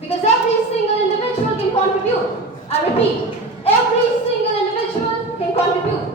Because every single individual can contribute. I repeat, every single individual can contribute.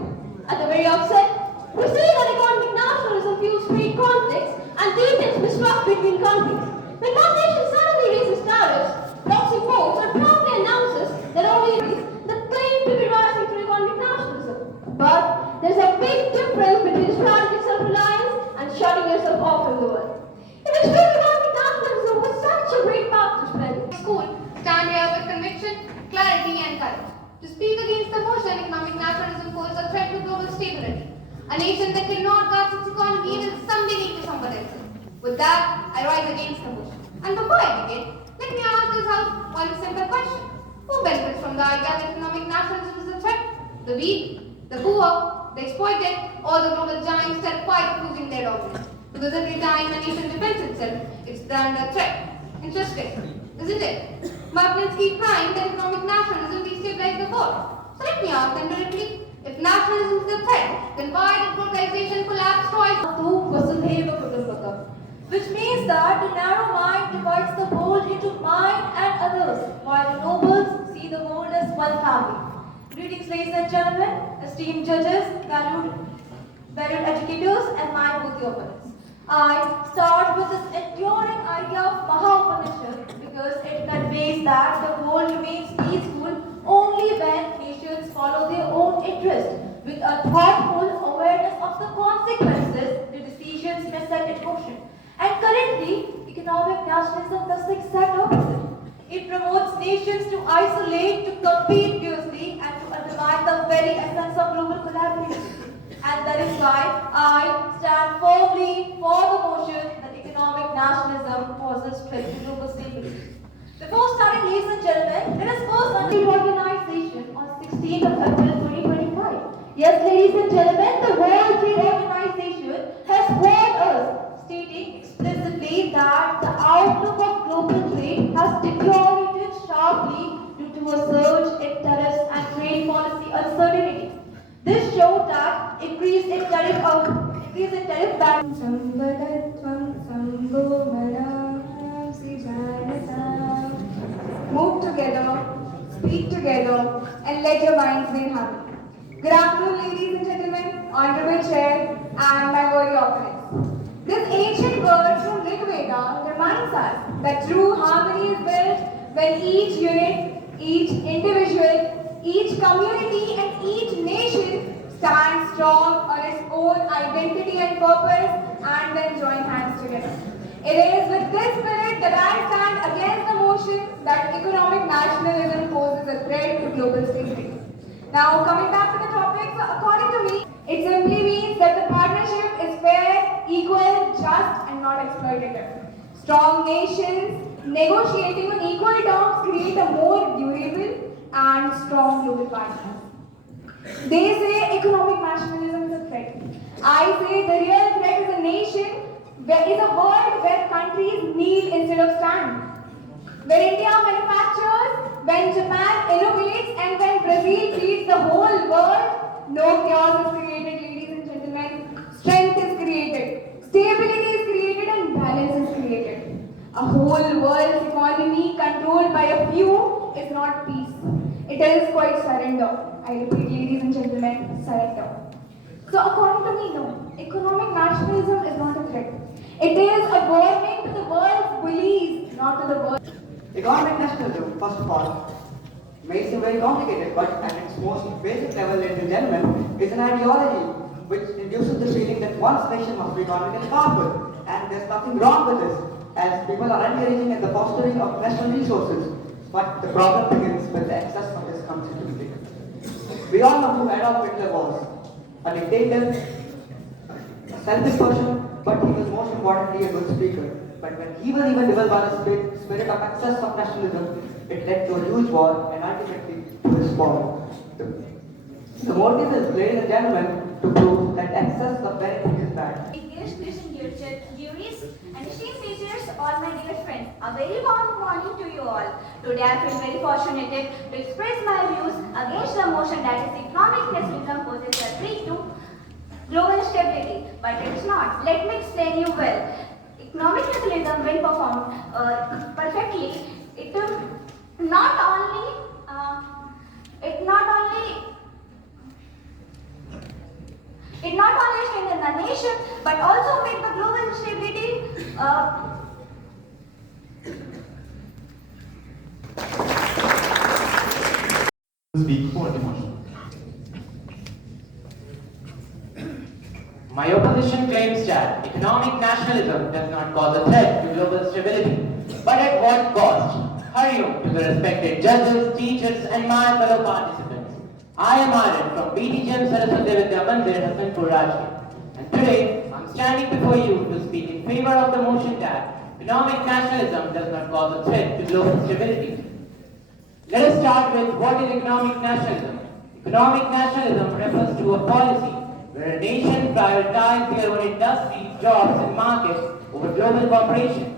At the very outset, we see that economic nationalism fuels trade conflicts and deepens mistrust between countries. When one nation suddenly raises tariffs, blocks imports, or promptly announces that only the claim to be rising through economic nationalism. But there's a big difference between strategic self-reliance and shutting yourself off from the world. If extreme economic nationalism was such a great path to spend, School stand here with conviction, clarity, and courage to speak against the motion economic nationalism poses a threat to global stability. A nation that cannot guard its economy will someday lead to somebody else. With that, I rise against the motion. And before I begin, let me ask this house one simple question. Who benefits from the idea that economic nationalism is a threat? The weak, the poor, the exploited, or the global giants that are quite proving their dominance? Because every time a nation defends itself, it's under threat. Interesting, isn't it? My opponents keep crying that economic nationalism destabilizes the world. So let me ask them directly, if nationalism is a threat, then why did globalization collapse twice? Which means that the narrow mind divides the world into mine and others, while the nobles see the world as one family. Greetings, ladies and gentlemen, esteemed judges, valued educators, and my worthy opponents. I start with this enduring idea of Maha because it conveys that the world remains peaceful only when nations follow their own interest with a thoughtful awareness of the consequences the decisions may set in motion. And currently, economic nationalism does the exact opposite. It promotes nations to isolate, to compete fiercely, and to undermine the very essence of global collaboration. And that is why I stand firmly for the motion that economic nationalism poses threat to global stability. Before starting, ladies and gentlemen, let us first understand the organization on 16th of April 2025. Yes, ladies and gentlemen, the World Trade Organization has warned us, stating explicitly that the outlook of global trade has deteriorated sharply due to a surge in tariffs and trade policy uncertainty. This showed that increase in tariff barriers. Move together, speak together, and let your minds be in harmony. Good afternoon, ladies and gentlemen, honorable chair, and my worthy opponents. This ancient word from Rig Veda reminds us that true harmony is built when each unit, each individual, each community, and each nation stands strong on its own identity and purpose and then join hands together. It is with this spirit that I stand against the motion that economic nationalism poses a threat to global stability. Now, coming back to the topic, so according to me, it simply means that the partnership is fair, equal, just, and not exploitative. Strong nations negotiating on equal terms create a more durable and strong global partner. They say economic nationalism is a threat. I say the real threat is a nation is a world where countries kneel instead of stand. Where India manufactures, when Japan innovates, and when Brazil feeds the whole world, no chaos is created, ladies and gentlemen. Strength is created, stability is created, and balance is created. A whole world's economy controlled by a few is not peace. It is quite surrender. I repeat, ladies and gentlemen, surrender. So according to me, no, economic nationalism is not a threat. It is a warning to the world's bullies, not to the world. Economic nationalism, first of all, may seem very complicated, but at its most basic level, ladies and gentlemen, is an ideology which induces the feeling that one's nation must be economically powerful. And there's nothing wrong with this, as people are encouraging and the fostering of national resources. But the problem begins when the excess of this comes into play. We all know who Adolf Hitler was. A dictator, a selfish person, but he was most importantly a good speaker. But when he was even driven by the spirit of excess of nationalism, it led to a huge war and ultimately to his fall. The motive is, ladies and gentlemen, to prove that excess of anything is bad. English Christian juries and esteemed teachers, all my dear friends, a very warm morning to you all. Today I feel very fortunate to express my views against the motion that is economic nationalism poses a threat to global stability, but it is not. Let me explain you well. Economic nationalism, when performed perfectly, It not only it not only it not only strengthened the nation but also made the global stability speak for emotion. My opposition claims that economic nationalism does not cause a threat to global stability, but at what cost? Hurry to the respected judges, teachers, and my fellow participants. I am Aryan from BT Gem Saraswati Vidya Mandir, Hasanpur, Rajgir. And today, I am standing before you to speak in favor of the motion that economic nationalism does not cause a threat to global stability. Let us start with what is economic nationalism. Economic nationalism refers to a policy where a nation prioritizes their own industries, jobs, and markets over global cooperation.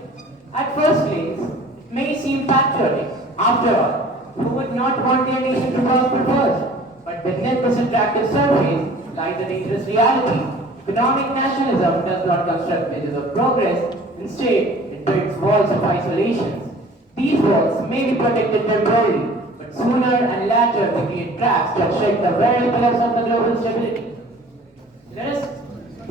At first glance, it may seem patriotic. After all, who would not want their nation to prosper first? But beneath this attractive surface lies a dangerous reality. Economic nationalism does not construct bridges of progress. Instead, it builds walls of isolation. These walls may be protected temporarily, but sooner and later they create traps that shake the very pillars of the global stability. Let us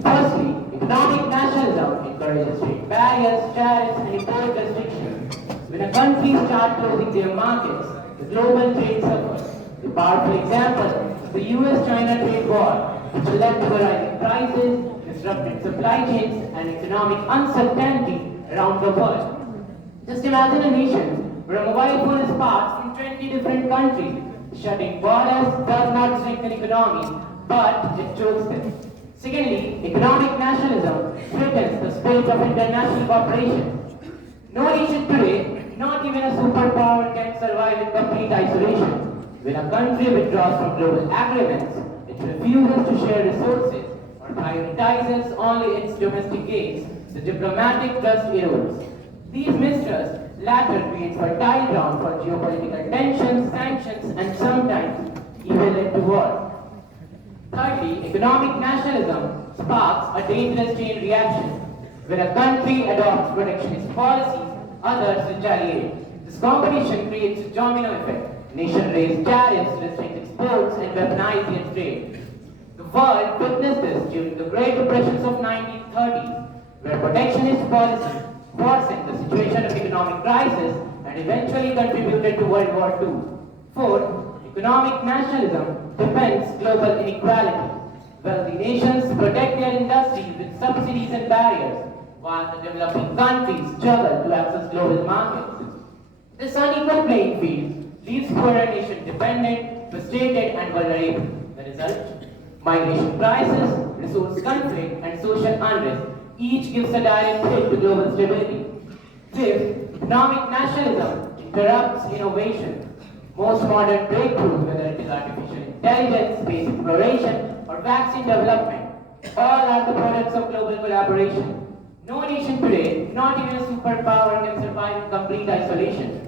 firstly, economic nationalism encourages trade barriers, tariffs, and import restrictions. When a country starts closing their markets, the global trade suffers. A powerful example is the US-China trade war, which led to the rising prices, disrupted supply chains, and economic uncertainty around the world. Just imagine a nation where a mobile phone is parts from 20 different countries. Shutting borders does not strengthen economies, but it chokes them. Secondly, economic nationalism threatens the spirit of international cooperation. No nation today, not even a superpower, can survive in complete isolation. When a country withdraws from global agreements, it refuses to share resources or prioritizes only its domestic gains, the diplomatic trust erodes. These mistrusts latter create fertile ground for geopolitical tensions, sanctions, and sometimes even led to war. Thirdly, economic nationalism sparks a dangerous chain reaction. When a country adopts protectionist policies, others retaliate. This competition creates a domino effect. Nations raise tariffs, restrict exports, and weaponize their trade. The world witnessed this during the Great Depressions of 1930s, where protectionist policies worsened the situation of economic crisis and eventually contributed to World War II. Fourth, economic nationalism defends global inequality. Wealthy nations protect their industries with subsidies and barriers, while the developing countries struggle to access global markets. This unequal playing field leaves poorer nations dependent, frustrated, and vulnerable. The result? Migration crisis, resource conflict, and social unrest each gives a direct hit to global stability. Fifth, economic nationalism interrupts innovation. Most modern breakthroughs, whether it is artificial intelligence, space exploration, or vaccine development, all are the products of global collaboration. No nation today, not even a superpower, can survive in complete isolation.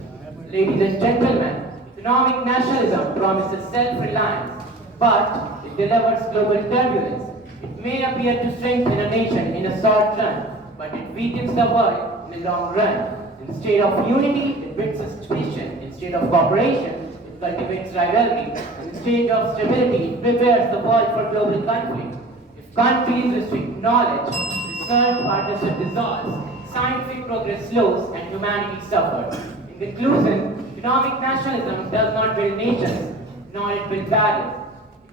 Ladies and gentlemen, economic nationalism promises self-reliance, but it delivers global turbulence. It may appear to strengthen a nation in a short run, but it weakens the world in the long run. Instead of unity, it builds suspicion. Instead of cooperation, it cultivates rivalry. Instead of stability, it prepares the world for global conflict. If countries restrict knowledge, research partnership dissolves, scientific progress slows, and humanity suffers. In conclusion, economic nationalism does not build nations, nor it builds barriers.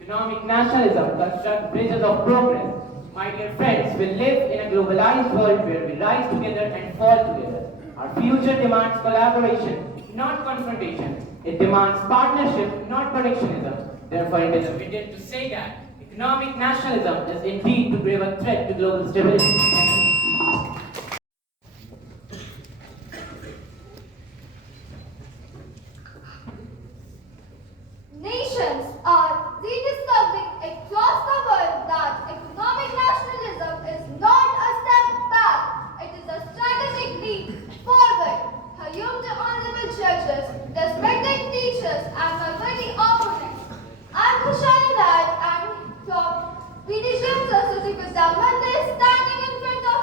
Economic nationalism constructs bridges of progress. My dear friends, we live in a globalized world where we rise together and fall together. Our future demands collaboration, not confrontation. It demands partnership, not protectionism. Therefore, it is evident to say that economic nationalism is indeed too grave a threat to global stability. Nations are rediscovering across the world that economic nationalism is not a step back, it is a strategic leap forward. Hayum the honorable judges, respected teachers, and my worthy opponents. I'm Khushalinad and from BDGM Saraswati Vidya Mandir standing in front of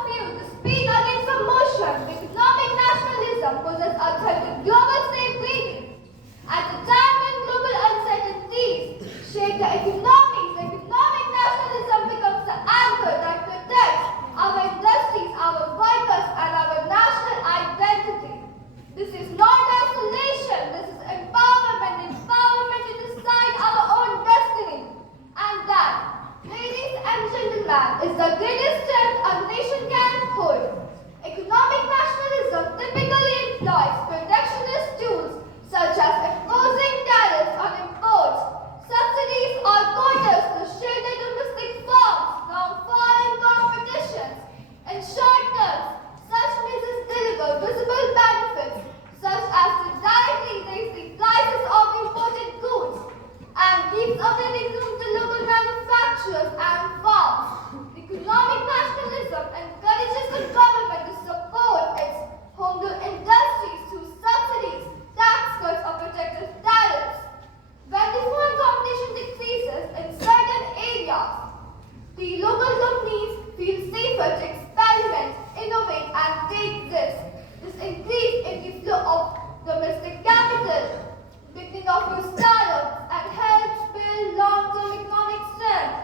a few startups and helps build long-term economic strength.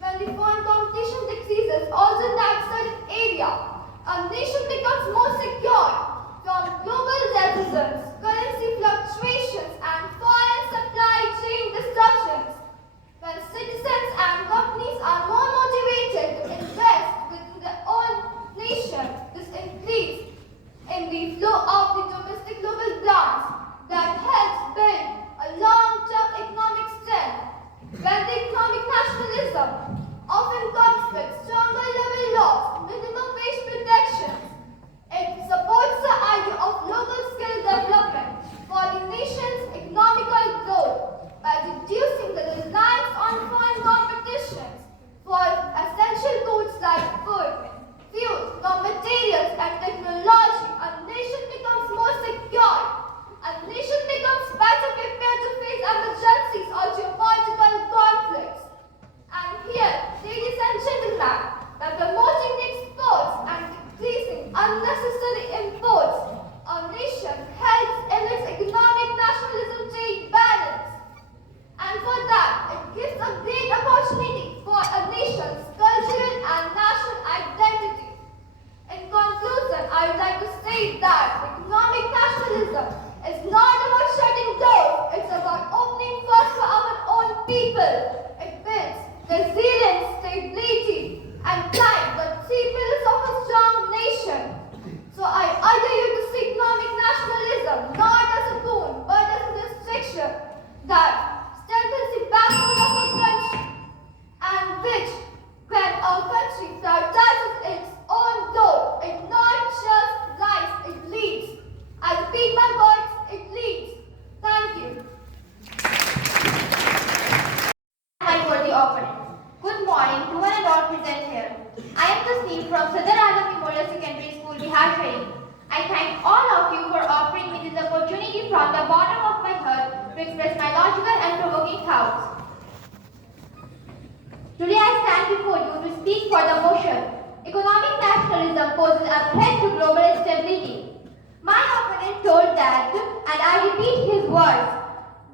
When the foreign competition decreases also in that certain area, a nation becomes more secure from global deficits, currency fluctuations, and foreign supply chain disruptions. When citizens and companies are more motivated to invest within their own nation, this increase in the flow of the domestic global grants that helps build a long-term economic strength. When the economic nationalism often comes with stronger level laws, minimum wage protections, it supports the idea of local skill development for the nation's economical growth by reducing the reliance on foreign competitions for essential goods like food, fuel, raw materials, and technology. A nation becomes more secure. A nation becomes better prepared to face emergencies or geopolitical conflicts. And here, ladies and gentlemen, by promoting the exports and decreasing unnecessary imports, a nation helps in its economic nationalism trade balance. And for that, it gives a great opportunity for a nation's cultural and national identity. In conclusion, I would like to state that economic nationalism is not about shutting doors, it's about opening first for our own people. It builds resilience, stability, and pride, the three pillars of a strong nation. So I urge you to see economic nationalism not as a boon, but as a restriction that strengthens the backbone of a country, and which, when a country prioritizes its own growth, it not just rise, it leads. I repeat my words, it leads. Thank you. My worthy opponents. Good morning to one and all present here. I am Tasneem from Sadar Alam Memorial Secondary School, Bihar Sharif. I thank all of you for offering me this opportunity from the bottom of my heart to express my logical and provoking thoughts. Today I stand before you to speak for the motion. Economic nationalism poses a threat to global stability. My opponent told that, and I repeat his words,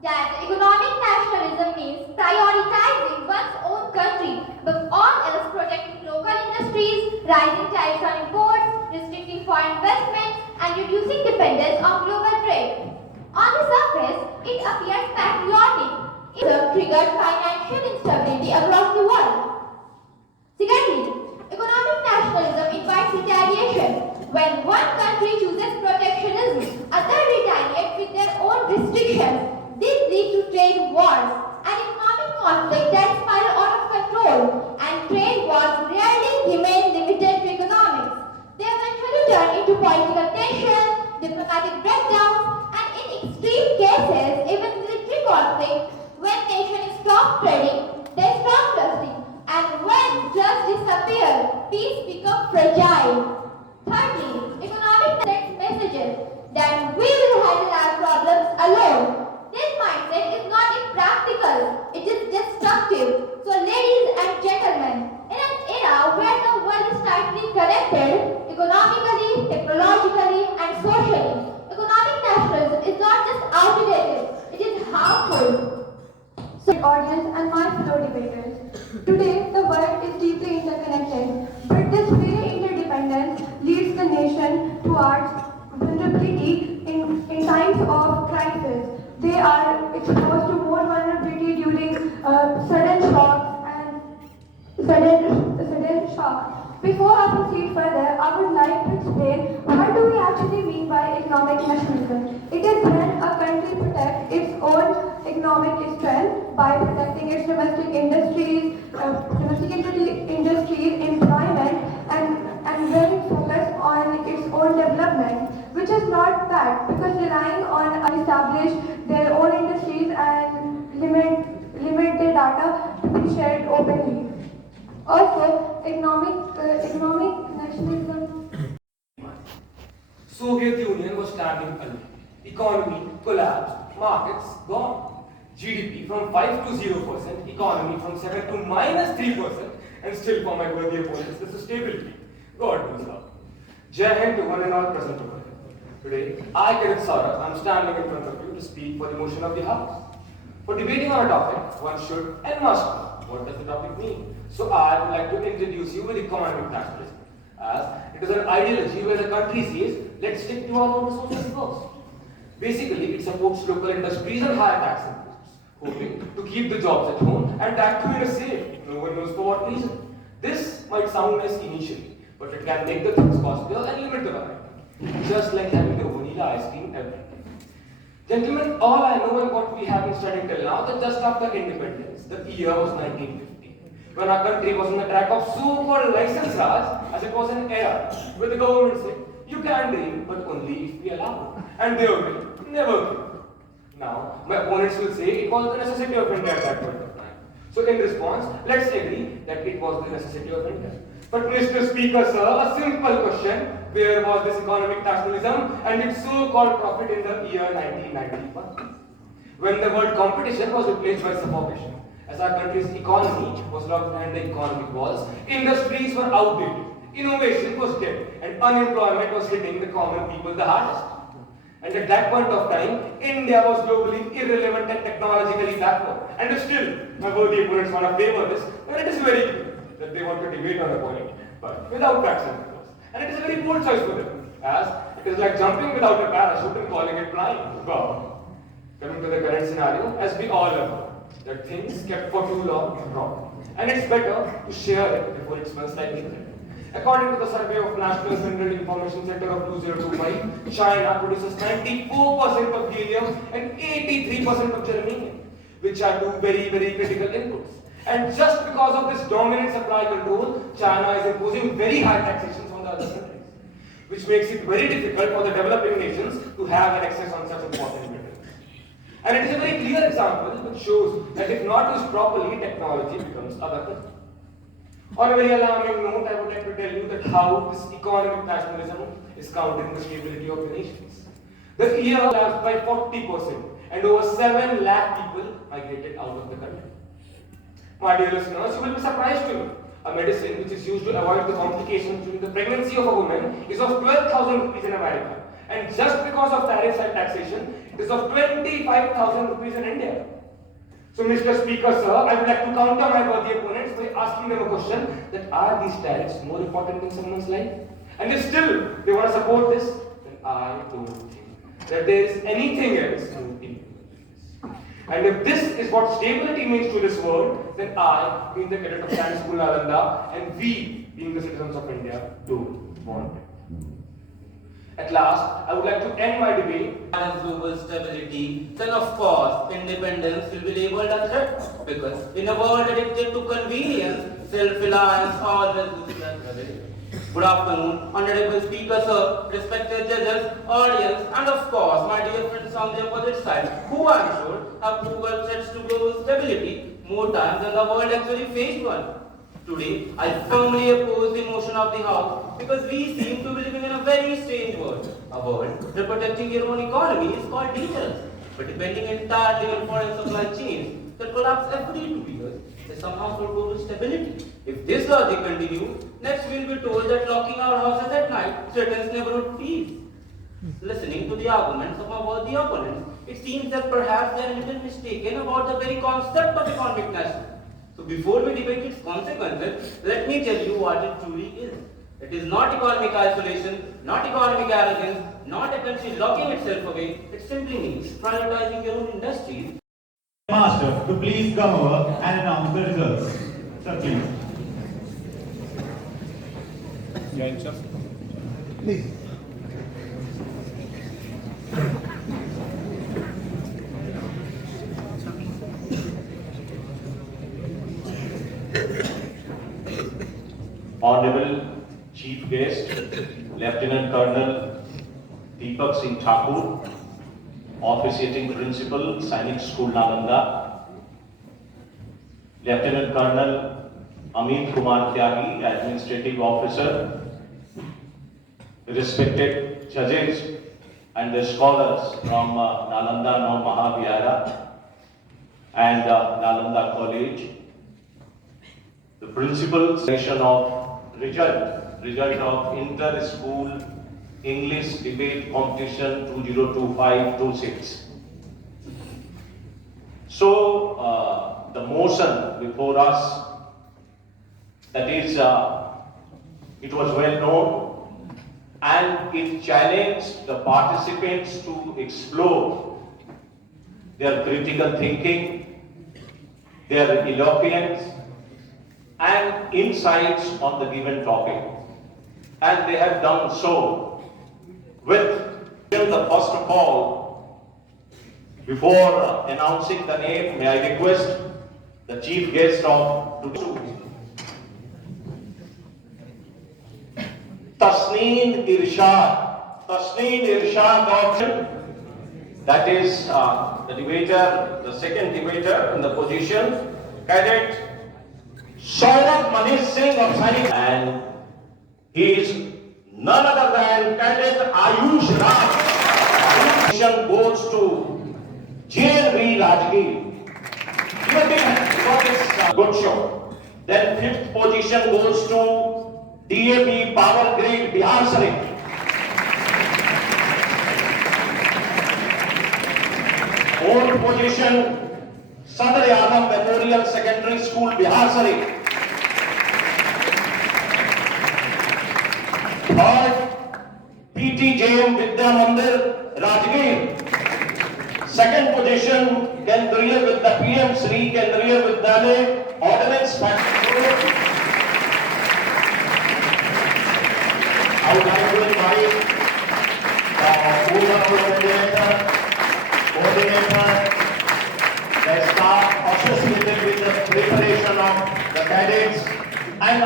that economic nationalism means prioritizing one's own country above all else, protecting local industries, rising tariffs on imports, restricting foreign investments, and reducing dependence on global trade. On the surface, it appears patriotic. It triggered financial instability across the world. Secondly, economic nationalism invites retaliation. When one country chooses protectionism, others retaliate with their own restrictions. This leads to trade wars, an economic conflict that spirals out of control, and trade wars rarely remain limited to economics. They eventually turn into political tension, diplomatic breakdowns, and in extreme cases, even military conflict. When nations stop trading, they stop trusting, and when trust disappears, peace becomes fragile. Thirdly, economic sends messages that we will handle our problems alone. This mindset is not impractical, it is destructive. So ladies and gentlemen, in an era where the world is tightly connected, economically, technologically, and socially, economic nationalism is not just outdated, it is harmful. Audience and my fellow debaters. Today, the world is deeply interconnected, but this very interdependence leads the nation towards vulnerability in times of crisis. They are exposed to more vulnerability during sudden shocks and sudden shock. Before I proceed further, I would like to explain what do we actually mean by economic nationalism. It is when a country protects its own economic strength by protecting its domestic industries, employment, and very focused on its own development, which is not bad because relying on establish their own industries and limit their data to be shared openly. Also, economic nationalism. Soviet Union was standing alone. Economy collapsed, markets gone. GDP from 5 to 0%, economy from 7 to -3%, and still for my worthy opponents, this is stability. God knows how. Jai Hind to one and all present over here. Today, I, Kirit Saurabh, am standing in front of you to speak for the motion of the House. For debating on a topic, one should and must know what does the topic mean. So I would like to introduce you with economic nationalism, as it is an ideology where the country says, let's stick to our own resources first. Basically, it supports local industries and higher tax imposts, hoping to keep the jobs at home and that too in a safe, no one knows for what reason. This might sound nice initially, but it can make the things costlier and limit the variety, just like having the vanilla ice cream every day. Gentlemen, all I know and what we have been studying till now, that just after independence, the year was 1950, when our country was on the track of so-called license Raj, as it was an era where the government said, you can dream, but only if we allow it. And they will never give. Now, my opponents will say it was the necessity of India at that point of time. So in response, let's agree that it was the necessity of India. But Mr. Speaker, sir, a simple question, where was this economic nationalism and its so-called profit in the year 1991? When the world competition was replaced by suffocation. As our country's economy was locked behind the economic walls, industries were outdated, innovation was dead, and unemployment was hitting the common people the hardest. And at that point of time, India was globally irrelevant and technologically backward. And still, my worthy opponents want to favor this, and it is very clear that they want to debate on the point, but without facts and figures. And it is a very bold choice for them, as it is like jumping without a parachute and calling it flying. Wow. Coming to the current scenario, as we all know, that things kept for too long are wrong. And it's better to share it before it smells like liquid. According to the survey of National Mineral Information Center of 2025, China produces 94% of helium and 83% of germanium, which are two very, very critical inputs. And just because of this dominant supply control, China is imposing very high taxations on the other countries, which makes it very difficult for the developing nations to have an access on such important minerals. And it is a very clear example which shows that if not used properly, technology becomes a weapon. On a very alarming note, I would like to tell you that how this economic nationalism is countering the stability of the nations. The year lapsed by 40% and over 7 lakh people migrated out of the country. My dear listeners, you will be surprised to know a medicine which is used to avoid the complications during the pregnancy of a woman is of 12,000 rupees in America. And just because of tariffs and taxation, it is of 25,000 rupees in India. So, Mr. Speaker, sir, I would like to counter my worthy opponents by asking them a question that are these tariffs more important than someone's life? And if still they want to support this, then I don't think that there is anything else to influence. And if this is what stability means to this world, then I, being the cadet of SchoolNalanda, and we, being the citizens of India, don't want it. At last, I would like to end my debate. As global stability, then of course, independence will be labeled a threat. Because in a world addicted to convenience, self-reliance always loses their credibility. Good afternoon, Honorable Speaker, sir, respected judges, audience, and of course, my dear friends on the opposite side, who I'm sure have proven threats to global stability more times than the world actually faced one. Today, I firmly oppose the motion of the House because we seem to be living in a very strange world. A world where protecting your own economy is called dangerous, but depending entirely on foreign supply chains that collapse every 2 years is somehow for global stability. If this logic continues, next we'll be told that locking our houses at night threatens neighborhood peace. Listening to the arguments of our worthy opponents, it seems that perhaps they are a little mistaken about the very concept of economic nationalism. So before we debate its consequences, let me tell you what it truly is. It is not economic isolation, not economic arrogance, not a country locking itself away. It simply means prioritizing your own industries. Master, to please come over and announce the results. Sir, please. Please. Honorable Chief Guest, Lieutenant Colonel Deepak Singh Thakur, Officiating Principal, Sainik SchoolNalanda, Lieutenant Colonel Amit Kumar Tyagi, Administrative Officer, respected judges and the scholars from Nalanda Now Mahavihara and Nalanda College, the principal section of result of inter-school English Debate Competition 2025-26. So, the motion before us, that is, it was well known and it challenged the participants to explore their critical thinking, their eloquence and insights on the given topic. And they have done so with the first of all, before announcing the name, may I request the chief guest of today, Tasneen Irshad option, that is the debater, the second debater in the position, Cadet Saurabh Manish Singh of Sainik, and he is none other than Cadet Ayush Raj. Position goes to JNV Rajgir. Good show. Then fifth position goes to DAB Power Grid Bihar Sharif. Fourth position Sadr Adam Memorial Secondary School Bihar Sharif. Third PTJM Vidya Mandir Rajgir. Second position Kendriya Vidya PM Sri Kendriya Vidyalaya Ordnance Factory. I would like to invite the school coordinator, the staff associated with the preparation of the cadets and